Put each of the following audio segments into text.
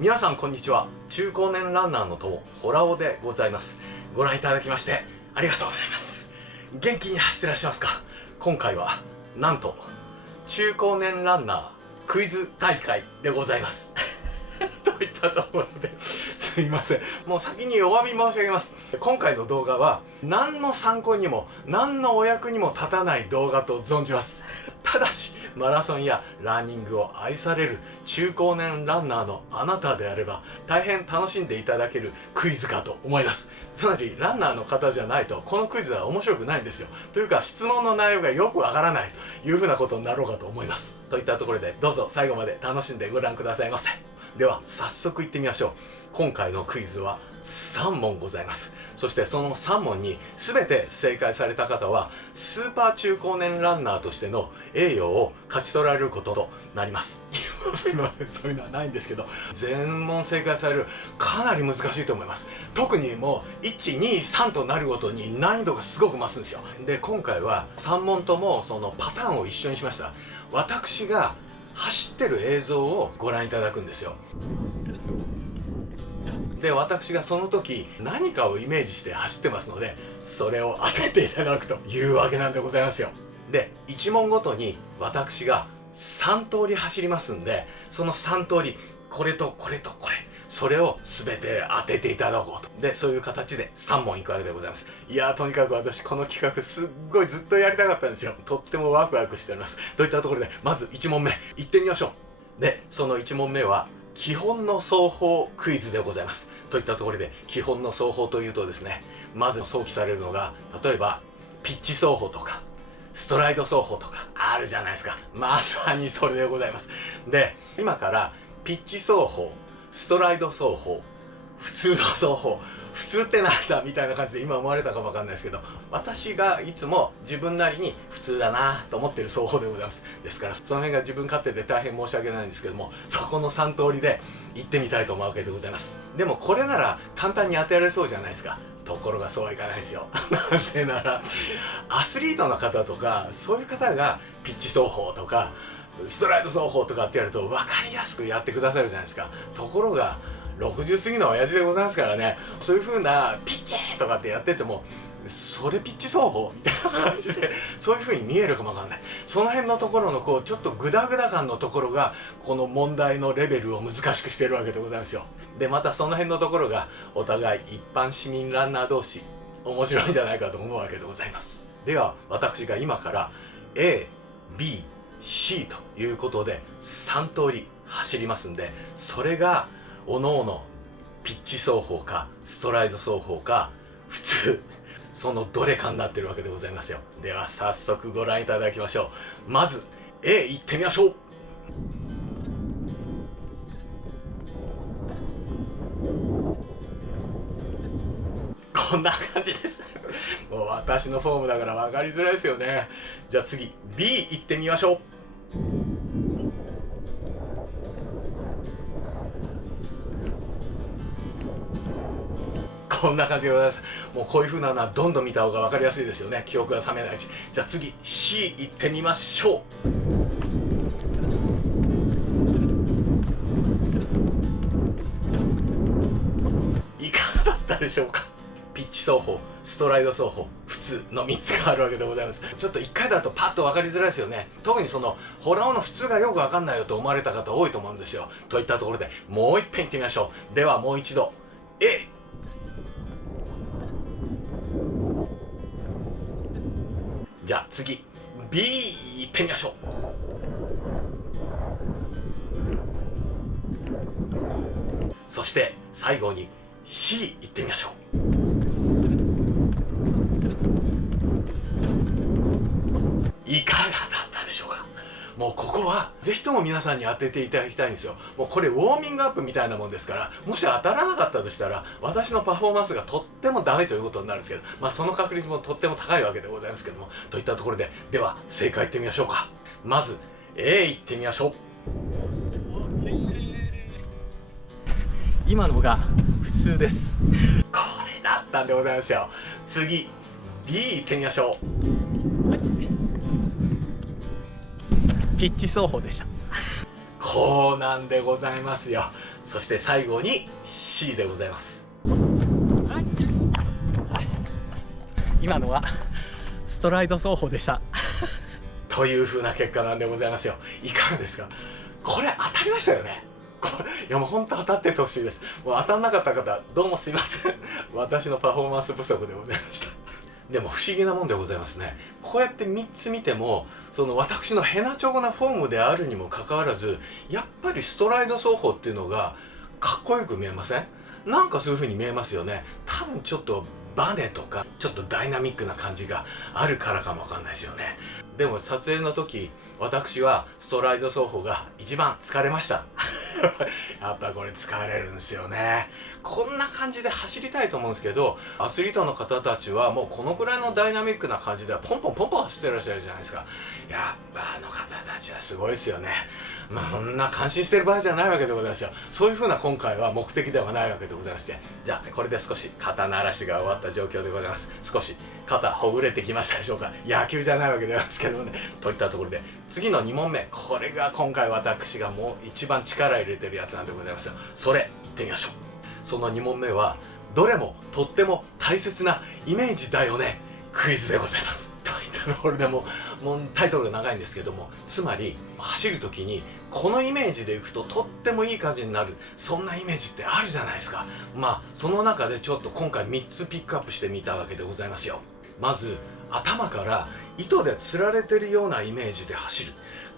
皆さんこんにちは。中高年ランナーの友ホラオでございます。ご覧いただきましてありがとうございます。元気に走ってらっしゃいますか？今回はなんと中高年ランナークイズ大会でございますといったところですいません、もう先にお詫び申し上げます。今回の動画は何の参考にも何のお役にも立たない動画と存じます。ただしマラソンやランニングを愛される中高年ランナーのあなたであれば大変楽しんでいただけるクイズかと思います。つまりランナーの方じゃないとこのクイズは面白くないんですよ。というか質問の内容がよくわからないというふうなことになろうかと思います。といったところでどうぞ最後まで楽しんでご覧くださいませ。では早速いってみましょう。今回のクイズは3問ございます。そしてその3問に全て正解された方はスーパー中高年ランナーとしての栄誉を勝ち取られることとなりますすいません、そういうのはないんですけど、全問正解されるかなり難しいと思います。特にもう123となるごとに難易度がすごく増すんですよ。で今回は3問ともそのパターンを一緒にしました。私が走ってる映像をご覧いただくんですよ。で私がその時何かをイメージして走ってますのでそれを当てていただくというわけなんでございますよ。で1問ごとに私が3通り走りますんで、その3通りこれとこれとこれそれを全て当てていただこうと。でそういう形で3問いくわけでございます。いやーとにかく私この企画すっごいずっとやりたかったんですよ。とってもワクワクしております。といったところでまず1問目いってみましょう。でその1問目は基本の走法クイズでございます。といったところで基本の走法というとですね、まず想起されるのが例えばピッチ走法とかストライド走法とかあるじゃないですか。まさにそれでございます。で今からピッチ走法、ストライド走法、普通の走法、普通ってなんだみたいな感じで今思われたかもわかんないですけど、私がいつも自分なりに普通だなと思ってる走法でございます。ですからその辺が自分勝手で大変申し訳ないんですけども、そこの3通りで行ってみたいと思うわけでございます。でもこれなら簡単に当てられそうじゃないですか。ところがそうはいかないですよなぜならアスリートの方とかそういう方がピッチ走法とかストライド走法とかってやると分かりやすくやってくださるじゃないですか。ところが60過ぎの親父でございますからね、そういう風なピッチとかってやっててもそれピッチ走法みたいな感じでそういう風に見えるかもわかんない。その辺のところのこうちょっとグダグダ感のところがこの問題のレベルを難しくしてるわけでございますよ。でまたその辺のところがお互い一般市民ランナー同士面白いんじゃないかと思うわけでございます。では私が今から A、B、C ということで3通り走りますんで、それがおのおのピッチ走法かストライド走法か普通そのどれかになってるわけでございますよ。では早速ご覧いただきましょう。まず A いってみましょう。こんな感じですもう私のフォームだから分かりづらいですよね。じゃあ次 B いってみましょう。こんな感じでございます。もうこういう風なのはどんどん見た方が分かりやすいですよね。記憶が冷めないうち。じゃあ次 C いってみましょう。いかがだったでしょうか。ピッチ走法、ストライド走法、普通の3つがあるわけでございます。ちょっと1回だとパッと分かりづらいですよね。特にそのホラーの普通がよく分かんないよと思われた方多いと思うんですよ。といったところでもう一遍いってみましょう。ではもう一度 A。じゃあ次 B いってみましょう。そして最後に C いってみましょう。いかがだったでしょうか。もうここはぜひとも皆さんに当てていただきたいんですよ。もうこれウォーミングアップみたいなもんですから、もし当たらなかったとしたら私のパフォーマンスがとってもダメということになるんですけど、まあその確率もとっても高いわけでございますけども、といったところででは正解いってみましょうか。まず A いってみましょう。今のが普通ですこれだったんでございますよ。次 B いってみましょう。ピッチ走法でしたこうなんでございますよ。そして最後に C でございます。今のはストライド走法でしたという風な結果なんでございますよ。いかがですか？これ当たりましたよね。これいやもう本当当たっててほしいです。もう当たんなかった方どうもすいません私のパフォーマンス不足でございました。でも不思議なもんでございますね。こうやって3つ見てもその私のヘナチョコなフォームであるにもかかわらず、やっぱりストライド走法っていうのがかっこよく見えません？なんかそういう風に見えますよね。多分ちょっとバネとかちょっとダイナミックな感じがあるからかもわかんないですよね。でも撮影の時私はストライド走法が一番疲れましたやっぱこれ疲れるんですよね。こんな感じで走りたいと思うんですけど、アスリートの方たちはもうこのくらいのダイナミックな感じではポンポンポンポン走ってらっしゃるじゃないですか。やっぱあの方たちはすごいですよね。まあそんな感心してる場合じゃないわけでございますよ。そういう風な今回は目的ではないわけでございまして、じゃあこれで少し肩慣らしが終わった状況でございます。少し肩ほぐれてきましたでしょうか。野球じゃないわけでございますけどね。といったところで次の2問目、これが今回私がもう一番力入れてるやつなんでございますよ。それいってみましょう。その2問目はどれもとっても大切なイメージだよねクイズでございます。といったところでもうタイトルが長いんですけども、つまり走る時にこのイメージでいくととってもいい感じになる、そんなイメージってあるじゃないですか。まあその中でちょっと今回3つピックアップしてみたわけでございますよ。まず頭から糸でつられてるようなイメージで走る。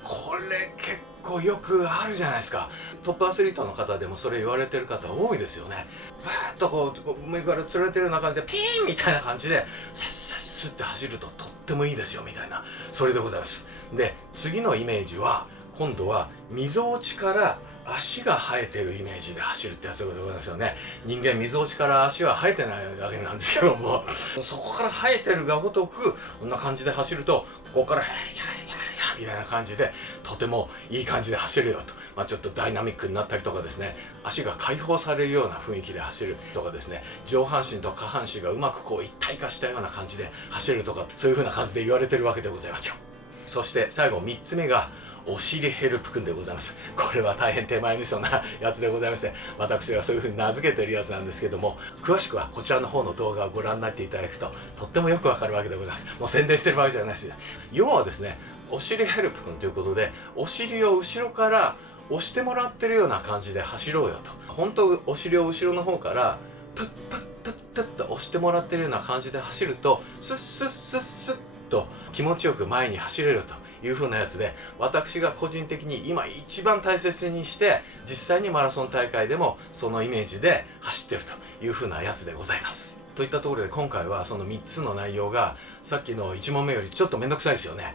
これ結構よくあるじゃないですか。トップアスリートの方でもそれ言われてる方多いですよね。バーッとこう上からつられてるような感じでピーンみたいな感じでサッサッスって走るととってもいいですよみたいな、それでございます。で次のイメージは今度はみぞおちから足が生えてるイメージで走るってやつでございますよね。人間みぞおちから足は生えてないわけなんですけども、そこから生えてるがごとくこんな感じで走ると、ここからみたいな感じでとてもいい感じで走るよと、ちょっとダイナミックになったりとかですね、足が解放されるような雰囲気で走るとかですね、上半身と下半身がうまくこう一体化したような感じで走るとか、そういう風な感じで言われてるわけでございますよ。そして最後3つ目がお尻ヘルプくんでございます。これは大変手前味噌なやつでございまして、私がそういう風に名付けてるやつなんですけども、詳しくはこちらの方の動画をご覧になっていただくととってもよくわかるわけでございます。もう宣伝してる場合じゃないし、要はですね、お尻ヘルプくんということでお尻を後ろから押してもらってるような感じで走ろうよと。本当お尻を後ろの方からプップップップッと押してもらってるような感じで走るとスッスッスッスッと気持ちよく前に走れるという風なやつで、私が個人的に今一番大切にして実際にマラソン大会でもそのイメージで走ってるという風なやつでございます。といったところで今回はその3つの内容がさっきの1問目よりちょっとめんどくさいですよね。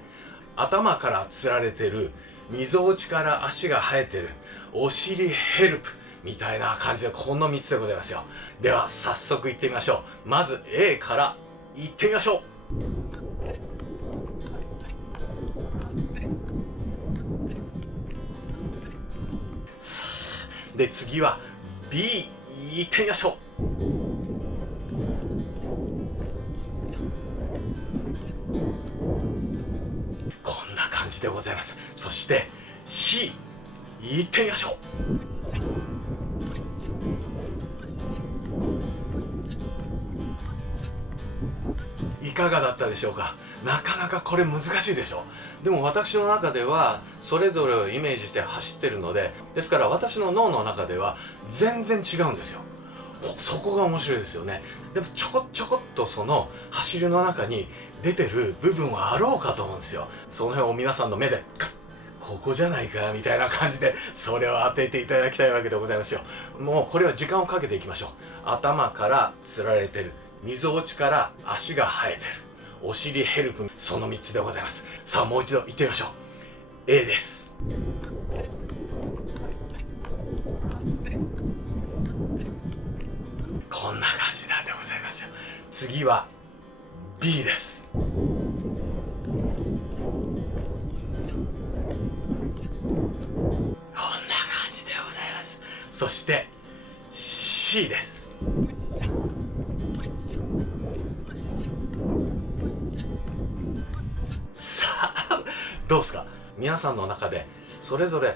頭からつられてる、みぞおちから足が生えてる、お尻ヘルプみたいな感じでこの3つでございますよ。では早速いってみましょう。まず A からいってみましょう。で次は B いってみましょう。こんな感じでございます。そして C いってみましょう。いかがだったでしょうか。なかなかこれ難しいでしょ。でも私の中ではそれぞれをイメージして走ってるので、ですから私の脳の中では全然違うんですよ。そこが面白いですよね。でもちょこちょこっとその走りの中に出てる部分はあろうかと思うんですよ。その辺を皆さんの目でここじゃないかみたいな感じでそれを当てていただきたいわけでございますよ。もうこれは時間をかけていきましょう。頭からつられてる、みぞおちから足が生えてる、お尻ヘルプ、その3つでございます。さあもう一度言ってみましょう。 A です。こんな感じなんでございますよ。次は B です。こんな感じでございます。そして C です。さあどうですか、皆さんの中でそれぞれ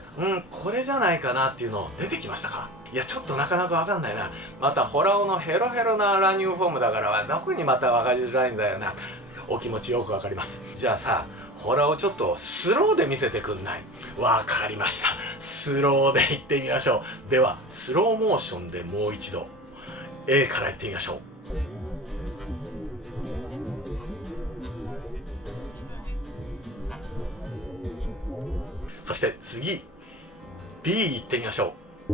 これじゃないかなっていうの出てきましたか？いやちょっとなかなかわかんないな。またホラオのヘロヘロなランニングフォームだからどこにまた分かりづらいんだよな。お気持ちよくわかります。じゃあさ、ホラをちょっとスローで見せてくんない？わかりました。スローでいってみましょう。ではスローモーションでもう一度 A からいってみましょう。そして次 B いってみましょう。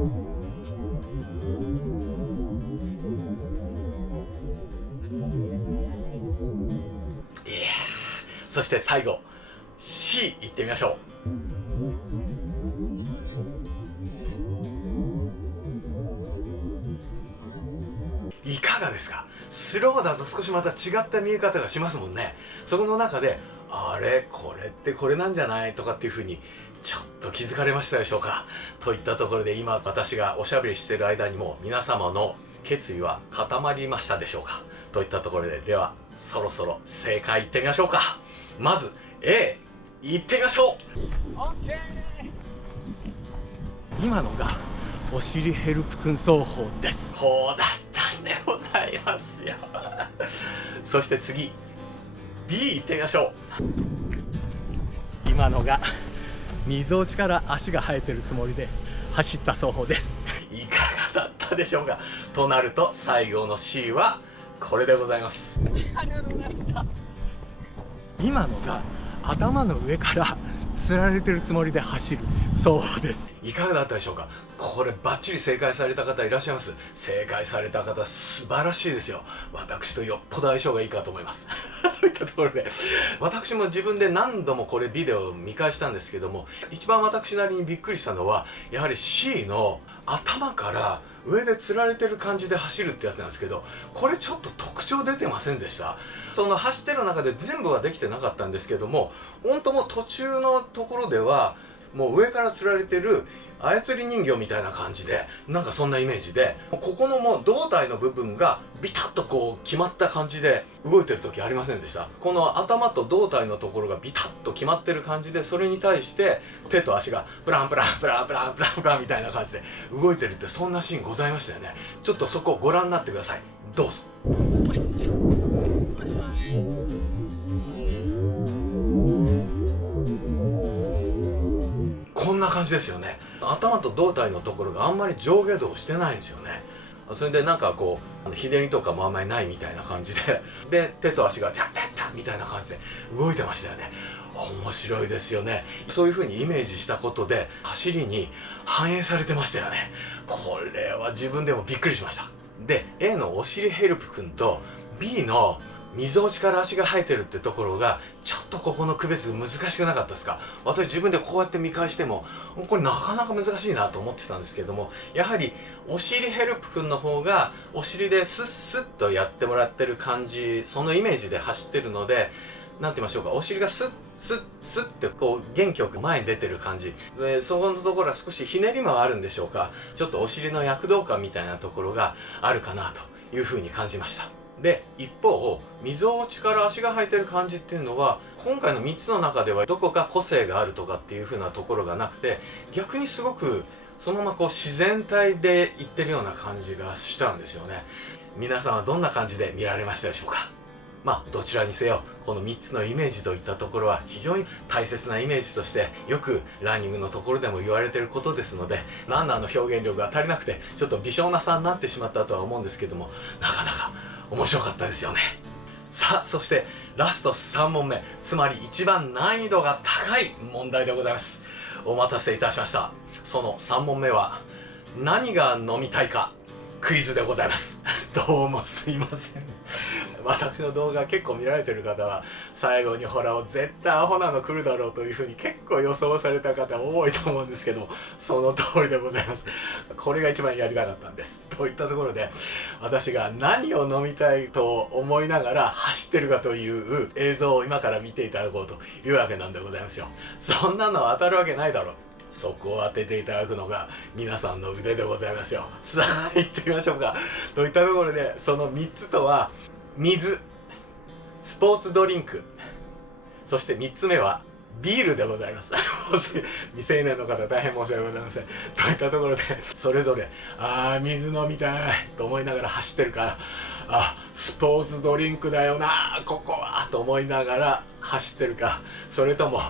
そして最後 C いってみましょう。いかがですか？スローだと少しまた違った見え方がしますもんね。そこの中であれこれってこれなんじゃないとかっていうふうにちょっと気づかれましたでしょうか？といったところで今私がおしゃべりしている間にも皆様の決意は固まりましたでしょうか？といったところで、ではそろそろ正解いってみましょうか。まず A いってみましょう。 OK。 今のがお尻ヘルプくん奏法です。そうだったんでございますよそして次 B いってみましょう。今のがみぞおちから足が生えてるつもりで走った奏法です。いかがだったでしょうか？となると最後の C はこれでございます。ありがとうございました。今のが頭の上からつられてるつもりで走る奏法です。いかがだったでしょうか？これバッチリ正解された方いらっしゃいます？正解された方素晴らしいですよ。私とよっぽど相性がいいかと思いますといったところで、私も自分で何度もこれビデオを見返したんですけども、一番私なりにびっくりしたのはやはり C の頭から上でつられてる感じで走るってやつなんですけど、これちょっと特徴出てませんでした？その走ってる中で全部はできてなかったんですけども、本当もう途中のところではもう上からつられてる操り人形みたいな感じで、なんかそんなイメージで、ここのもう胴体の部分がビタッとこう決まった感じで動いてる時ありませんでした？この頭と胴体のところがビタッと決まってる感じで、それに対して手と足がプランプランプランプランプランプランみたいな感じで動いてるって、そんなシーンございましたよね。ちょっとそこをご覧になってください。どうぞ。こんな感じですよね。頭と胴体のところがあんまり上下動してないんですよね。それでなんかこうひねりとかもあんまりないみたいな感じで手と足がタッタッタッみたいな感じで動いてましたよね。面白いですよね。そういう風にイメージしたことで走りに反映されてましたよね。これは自分でもびっくりしました。で A のお尻ヘルプくんと B のみぞおちから足が生えてるってところがちょっとここの区別難しくなかったですか？私自分でこうやって見返してもこれなかなか難しいなと思ってたんですけども、やはりお尻ヘルプくんの方がお尻でスッスッとやってもらってる感じ、そのイメージで走ってるので、なんて言いましょうか、お尻がスッスッスッってこう元気よく前に出てる感じで、そこのところは少しひねりもあるんでしょうか、ちょっとお尻の躍動感みたいなところがあるかなというふうに感じました。で一方みぞおちから足が生えてる感じっていうのは今回の3つの中ではどこか個性があるとかっていう風なところがなくて、逆にすごくそのままこう自然体でいってるような感じがしたんですよね。皆さんはどんな感じで見られましたでしょうか？まあどちらにせよこの3つのイメージといったところは非常に大切なイメージとしてよくランニングのところでも言われていることですので、ランナーの表現力が足りなくてちょっと微小な差になってしまったとは思うんですけども、なかなか面白かったですよね。さあそしてラスト3問目、つまり一番難易度が高い問題でございます。お待たせいたしました。その3問目は何が飲みたいかクイズでございますどうもすいません私の動画結構見られてる方は最後にホラを絶対アホなの来るだろうというふうに結構予想された方多いと思うんですけども、その通りでございます。これが一番やりたかったんです。といったところで私が何を飲みたいと思いながら走ってるかという映像を今から見ていただこうというわけなんでございますよ。そんなの当たるわけないだろう、そこを当てていただくのが皆さんの腕でございますよ。さあ行ってみましょうか。といったところでその3つとは水、スポーツドリンク、そして3つ目はビールでございます。未成年の方大変申し訳ございません。といったところでそれぞれ水飲みたいと思いながら走ってるから、スポーツドリンクだよなここはと思いながら走ってるか、それとも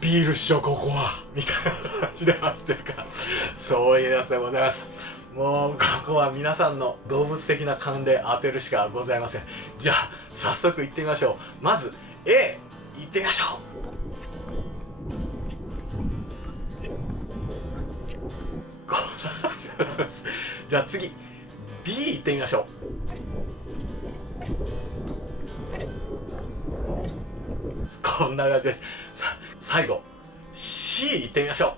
ビールっしょここはみたいな感じで走ってるか、そういうやつでございます。もうここは皆さんの動物的な勘で当てるしかございません。じゃあ早速行ってみましょう。まず A 行ってみましょう。じゃあ次 B 行ってみましょう。こんな感じです。さあ最後 C 行ってみましょう。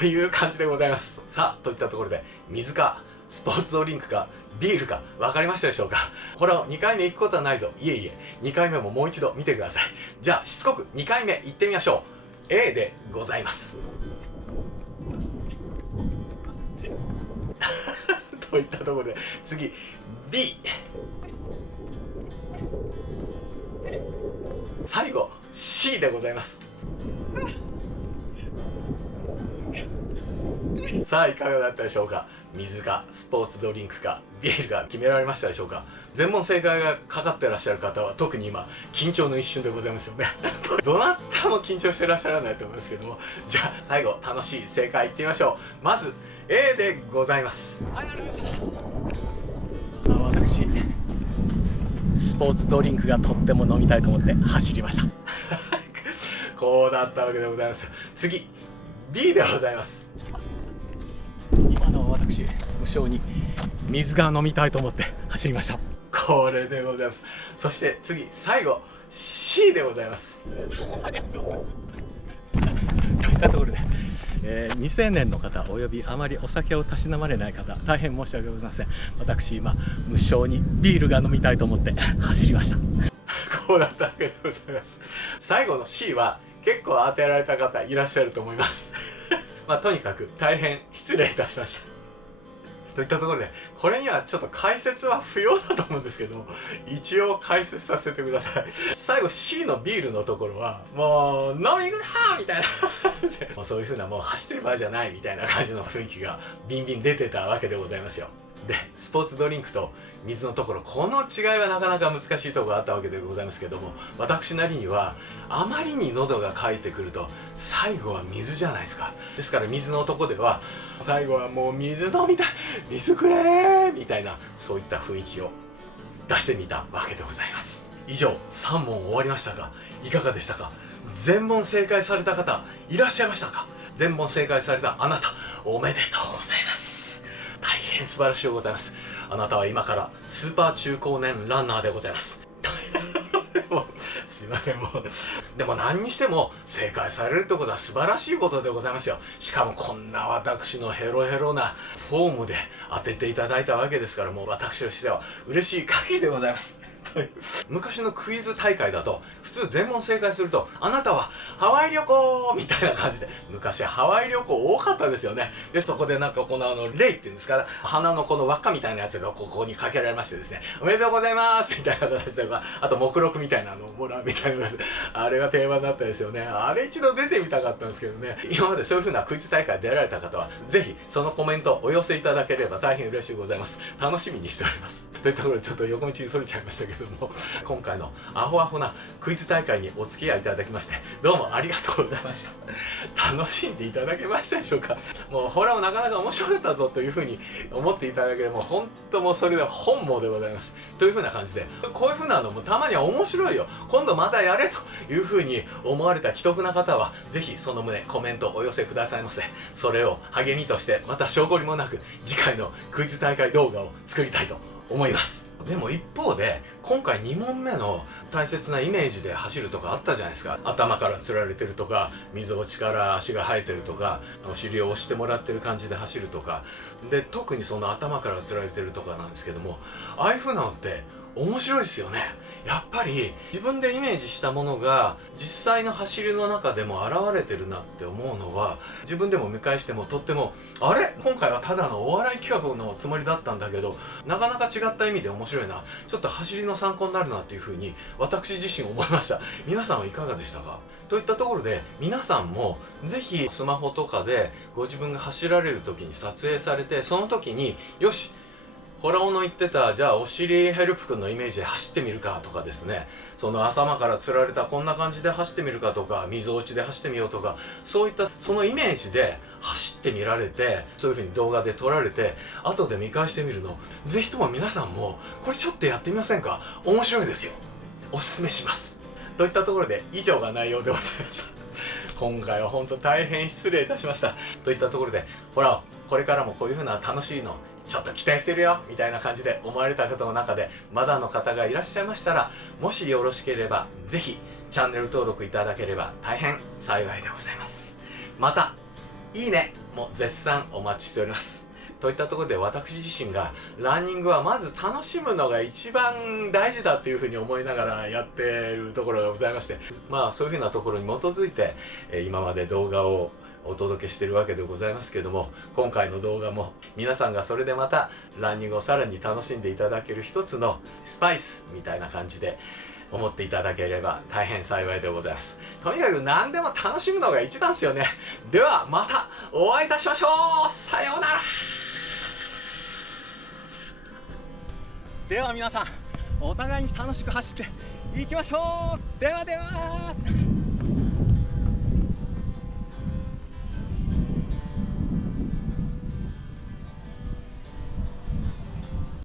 という感じでございます。さあといったところで水かスポーツドリンクかビールか分かりましたでしょうか。ほら2回目行くことはないぞ。いえいえ2回目ももう一度見てください。じゃあしつこく2回目行ってみましょう。 A でございます。といったところで次 B、 最後 C でございます。さあいかがだったでしょうか。水かスポーツドリンクかビールが決められましたでしょうか。全問正解がかかってらっしゃる方は特に今緊張の一瞬でございますよね。どなたも緊張してらっしゃらないと思いますけども、じゃあ最後楽しい正解いってみましょう。まず A でございます。私スポーツドリンクがとっても飲みたいと思って走りました。こうだったわけでございます。次 B でございます。今の私無性に水が飲みたいと思って走りました。これでございます。そして次最後 C でございます。ありがとうございます。といったところで、未成年の方およびあまりお酒をたしなまれない方大変申し訳ございません。私今無性にビールが飲みたいと思って走りました。こうだったわけでございます。最後の C は結構当てられた方いらっしゃると思います。とにかく大変失礼いたしました。といったところでこれにはちょっと解説は不要だと思うんですけども、一応解説させてください。最後 C のビールのところはもう飲み行くなみたいなもうそういう風なもう走ってる場合じゃないみたいな感じの雰囲気がビンビン出てたわけでございますよ。でスポーツドリンクと水のところ、この違いはなかなか難しいところがあったわけでございますけども、私なりにはあまりに喉が渇いてくると最後は水じゃないですか。ですから水のとこでは最後はもう水飲みたい水くれーみたいな、そういった雰囲気を出してみたわけでございます。以上3問終わりましたがいかがでしたか。全問正解された方いらっしゃいましたか。全問正解されたあなたおめでとうございます。大変素晴らしいでございます。あなたは今からスーパー中高年ランナーでございます。すいません、もうでも何にしても正解されるってことは素晴らしいことでございますよ。しかもこんな私のヘロヘロなフォームで当てていただいたわけですから、もう私としては嬉しい限りでございます。昔のクイズ大会だと普通全問正解するとあなたはハワイ旅行みたいな感じで、昔はハワイ旅行多かったですよね。でそこでなんかこのレイっていうんですか、鼻のこの輪っかみたいなやつがここにかけられましてですね、おめでとうございますみたいな形で、あと目録みたいなのをもらうみたいな、あれが定番だったですよね。あれ一度出てみたかったんですけどね。今までそういう風なクイズ大会出られた方はぜひそのコメントをお寄せいただければ大変嬉しいございます。楽しみにしております。といったところでちょっと横道にそれちゃいましたけども、今回のアホアホなクイズ大会にお付き合いいただきましてどうもありがとうございました。楽しんでいただけましたでしょうか。もうホラーもなかなか面白かったぞというふうに思っていただければ本当もうそれで本望でございますというふうな感じで、こういうふうなのもたまには面白いよ、今度またやれというふうに思われた既得な方はぜひその旨コメントお寄せくださいませ。それを励みとしてまた証拠りもなく次回のクイズ大会動画を作りたいと思います。でも一方で今回2問目の大切なイメージで走るとかあったじゃないですか。頭からつられてるとか、溝落ちから足が生えてるとか、お尻を押してもらってる感じで走るとかで、特にその頭からつられてるとかなんですけども、ああいうふうなのって面白いですよね。やっぱり自分でイメージしたものが実際の走りの中でも現れてるなって思うのは、自分でも見返してもとっても、あれ今回はただのお笑い企画のつもりだったんだけど、なかなか違った意味で面白いな、ちょっと走りの参考になるなっていうふうに私自身思いました。皆さんはいかがでしたか？といったところで、皆さんもぜひスマホとかでご自分が走られる時に撮影されて、その時によし、コラオの言ってた、じゃあお尻ヘルプ君のイメージで走ってみるかとかですね、その頭からつられたこんな感じで走ってみるかとか、溝落ちで走ってみようとか、そういったそのイメージで走ってみられて、そういう風に動画で撮られて後で見返してみるの、ぜひとも皆さんもこれちょっとやってみませんか？面白いですよ。おすすめします。といったところで以上が内容でございました。今回は本当大変失礼いたしました。といったところで、ほらこれからもこういう風な楽しいのちょっと期待してるよみたいな感じで思われた方の中でまだの方がいらっしゃいましたら、もしよろしければぜひチャンネル登録いただければ大変幸いでございます。またいいねも絶賛お待ちしております。といったところで、私自身がランニングはまず楽しむのが一番大事だっていうふうに思いながらやっているところがございまして、そういうふうなところに基づいて今まで動画をお届けしているわけでございますけども、今回の動画も皆さんがそれでまたランニングをさらに楽しんでいただける一つのスパイスみたいな感じで思っていただければ大変幸いでございます。とにかく何でも楽しむのが一番ですよね。ではまたお会いいたしましょう。さようなら。では皆さん、お互いに楽しく走っていきましょう。ではでは。